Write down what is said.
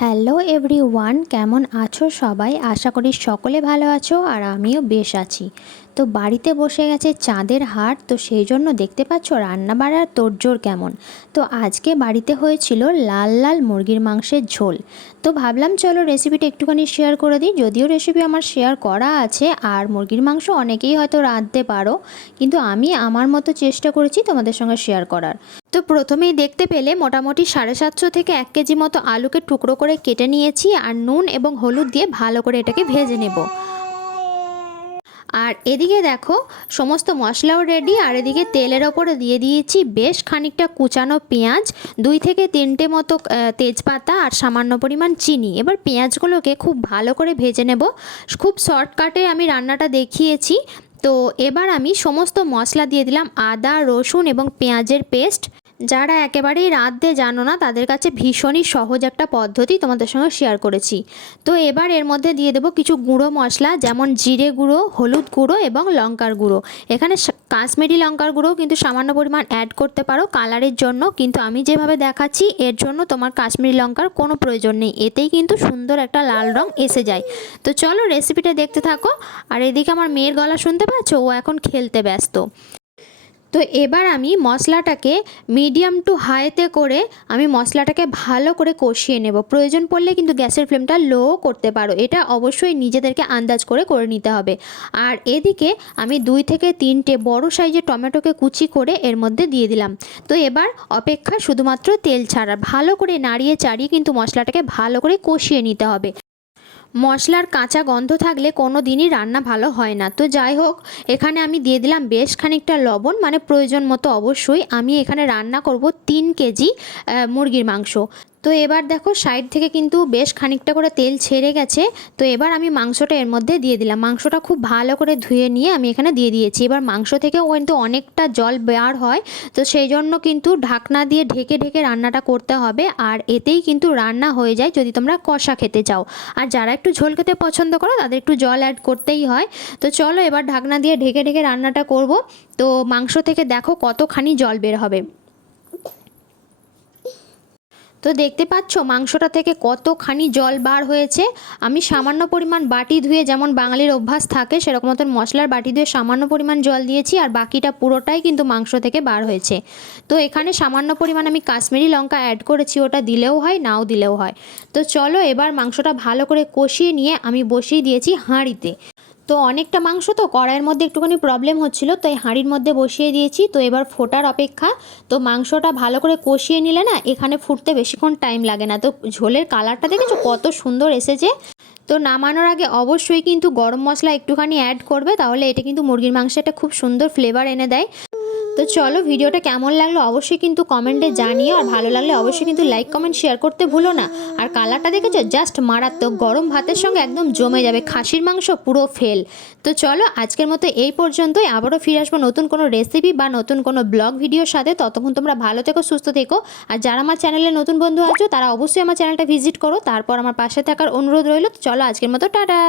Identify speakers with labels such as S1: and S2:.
S1: Hello every one কেমন আছো সবাই? আশা করি সকলে ভালো আছো আর আমিও বেশ আছি। তো বাড়িতে বসে গেছে চাঁদের হাট, তো সেই জন্য দেখতে পাচ্ছ রান্না বাড়ার তোড়জোড় কেমন। তো আজকে বাড়িতে হয়েছিল লাল লাল মুরগির মাংসের ঝোল। তো ভাবলাম চলো রেসিপিটা একটুখানি শেয়ার করে দিই, যদিও রেসিপি আমার শেয়ার করা আছে আর মুরগির মাংস অনেকেই হয়তো রাঁধতে পারো, কিন্তু আমি আমার মতো চেষ্টা করেছি তোমাদের সঙ্গে শেয়ার করার। তো প্রথমেই দেখতে পেলে মোটামুটি সাড়ে সাতশো থেকে এক কেজি মতো আলুকে টুকরো করে কেটে নিয়েছি আর নুন এবং হলুদ দিয়ে ভালো করে এটাকে ভেজে নেব। আর এদিকে দেখো, সমস্ত মশলাও রেডি আর এদিকে তেলের ওপরে দিয়ে দিয়েছি বেশ খানিকটা কুচানো পেঁয়াজ, দুই থেকে তিনটে মতো তেজপাতা আর সামান্য পরিমাণ চিনি। এবার পেঁয়াজগুলোকে খুব ভালো করে ভেজে নেব। খুব শর্টকাটে আমি রান্নাটা দেখিয়েছি। তো এবার আমি সমস্ত মশলা দিয়ে দিলাম আদা, রসুন এবং পেঁয়াজের পেস্ট। যারা একেবারেই রাঁধতে জানো না, তাদের কাছে ভীষণই সহজ একটা পদ্ধতি তোমাদের সঙ্গে শেয়ার করেছি। তো এবার এর মধ্যে দিয়ে দেবো কিছু গুঁড়ো মশলা, যেমন জিরে গুঁড়ো, হলুদ গুঁড়ো এবং লঙ্কার গুঁড়ো। এখানে কাশ্মীরি লঙ্কার গুঁড়ো কিন্তু সামান্য পরিমাণ অ্যাড করতে পারো কালারের জন্য, কিন্তু আমি যেভাবে দেখাচ্ছি, এর জন্য তোমার কাশ্মীরি লঙ্কার কোনো প্রয়োজন নেই। এতেই কিন্তু সুন্দর একটা লাল রং এসে যায়। তো চলো রেসিপিটা দেখতে থাকো। আর এদিকে আমার মেয়ের গলা শুনতে পাচ্ছ? ও এখন খেলতে ব্যস্ত। তো এবার আমি মশলাটাকে মিডিয়াম টু হাইতে করে আমি মশলাটাকে ভালো করে কষিয়ে নেব। প্রয়োজন পড়লে কিন্তু গ্যাসের ফ্লেমটা লো করতে পারো। এটা অবশ্যই নিজেদেরকে আন্দাজ করে করে নিতে হবে। আর এদিকে আমি দুই থেকে তিনটে বড় সাইজের টমেটোকে কুচি করে এর মধ্যে দিয়ে দিলাম। তো এবার অপেক্ষা শুধুমাত্র তেল ছাড়া। ভালো করে নাড়িয়ে চাড়িয়ে কিন্তু মশলাটাকে ভালো করে কষিয়ে নিতে হবে। মশলার কাঁচা গন্ধ থাকলে কোনো দিনই রান্না ভালো হয় না। তো যাই হোক, এখানে আমি দিয়ে দিলাম বেশ খানিকটা লবণ মানে প্রয়োজন মতো অবশ্যই আমি এখানে রান্না করব তিন কেজি মুরগির মাংস। তো এবার দেখো সাইড থেকে কিন্তু বেশ খানিকটা করে তেল ছেড়ে গেছে। তো এবার আমি মাংসটা এর মধ্যে দিয়ে দিলাম। মাংসটা খুব ভালো করে ধুয়ে নিয়ে আমি এখানে দিয়ে দিয়েছি। এবার মাংস থেকেও কিন্তু অনেকটা জল বের হয়। তো সেই জন্য কিন্তু ঢাকনা দিয়ে ঢেকে ঢেকে রান্নাটা করতে হবে। আর এতেই কিন্তু রান্না হয়ে যায় যদি তোমরা কষা খেতে চাও। আর যারা একটু ঝোল খেতে পছন্দ করো, তাদের একটু জল অ্যাড করতেই হয়। তো চলো এবার ঢাকনা দিয়ে ঢেকে ঢেকে রান্নাটা করব। তো মাংস থেকে দেখো কতখানি জল বের হবে। তো দেখতে পাচ্ছ মাংসটা থেকে কতখানি জল বার হয়েছে? আমি সামান্য পরিমাণ বাটি ধুয়ে যেমন বাঙালির অভ্যাস থাকে, সেরকম মতন মশলার বাটি ধুয়ে সামান্য পরিমাণ জল দিয়েছি আর বাকিটা পুরোটাই কিন্তু মাংস থেকে বার হয়েছে। তো এখানে সামান্য পরিমাণ আমি কাশ্মীরি লঙ্কা অ্যাড করেছি, ওটা দিলেও হয়, নাও দিলেও হয়। তো চলো এবার মাংসটা ভালো করে কষিয়ে নিয়ে আমি বসিয়ে দিয়েছি হাঁড়িতে। তো অনেকটা মাংস তো কড়াইয়ের মধ্যে একটুখানি প্রবলেম হচ্ছিল তো এই হাঁড়ির মধ্যে বসিয়ে দিয়েছি। তো এবার ফোটার অপেক্ষা, তো মাংসটা ভালো করে কষিয়ে নিলে না, এখানে ফুটতে বেশিক্ষণ টাইম লাগে না। তো ঝোলের কালারটা দেখেছ? কত সুন্দর এসেছে। তো নামানোর আগে অবশ্যই কিন্তু গরম মশলা একটুখানি অ্যাড করবে, তাহলে এটা কিন্তু মুরগির মাংসে একটা খুব সুন্দর ফ্লেভার এনে দেয়। তো চলো ভিডিওটা কেমন লাগল অবশ্যই কিন্তু কমেন্টে জানিও, আর ভালো লাগলে অবশ্যই কিন্তু লাইক, কমেন্ট, শেয়ার করতে ভুলো না। আর কালারটা দেখেছ? জাস্ট মারাত্মক। গরম ভাতের সঙ্গে একদম জমে যাবে, খাসির মাংস পুরো ফেল। তো চলো আজকের মতো এই পর্যন্তই। আবারও ফিরে আসব নতুন কোনো রেসিপি বা নতুন কোনো ব্লগ ভিডিওর সাথে। ততক্ষণ তোমরা ভালো থেকো, সুস্থ থেকো। আর যারা আমার চ্যানেলে নতুন বন্ধু আছো, তারা অবশ্যই আমার চ্যানেলটা ভিজিট করো। তারপর আমার পাশে থাকার অনুরোধ রইল। তো চলো আজকের মতো, টাটা!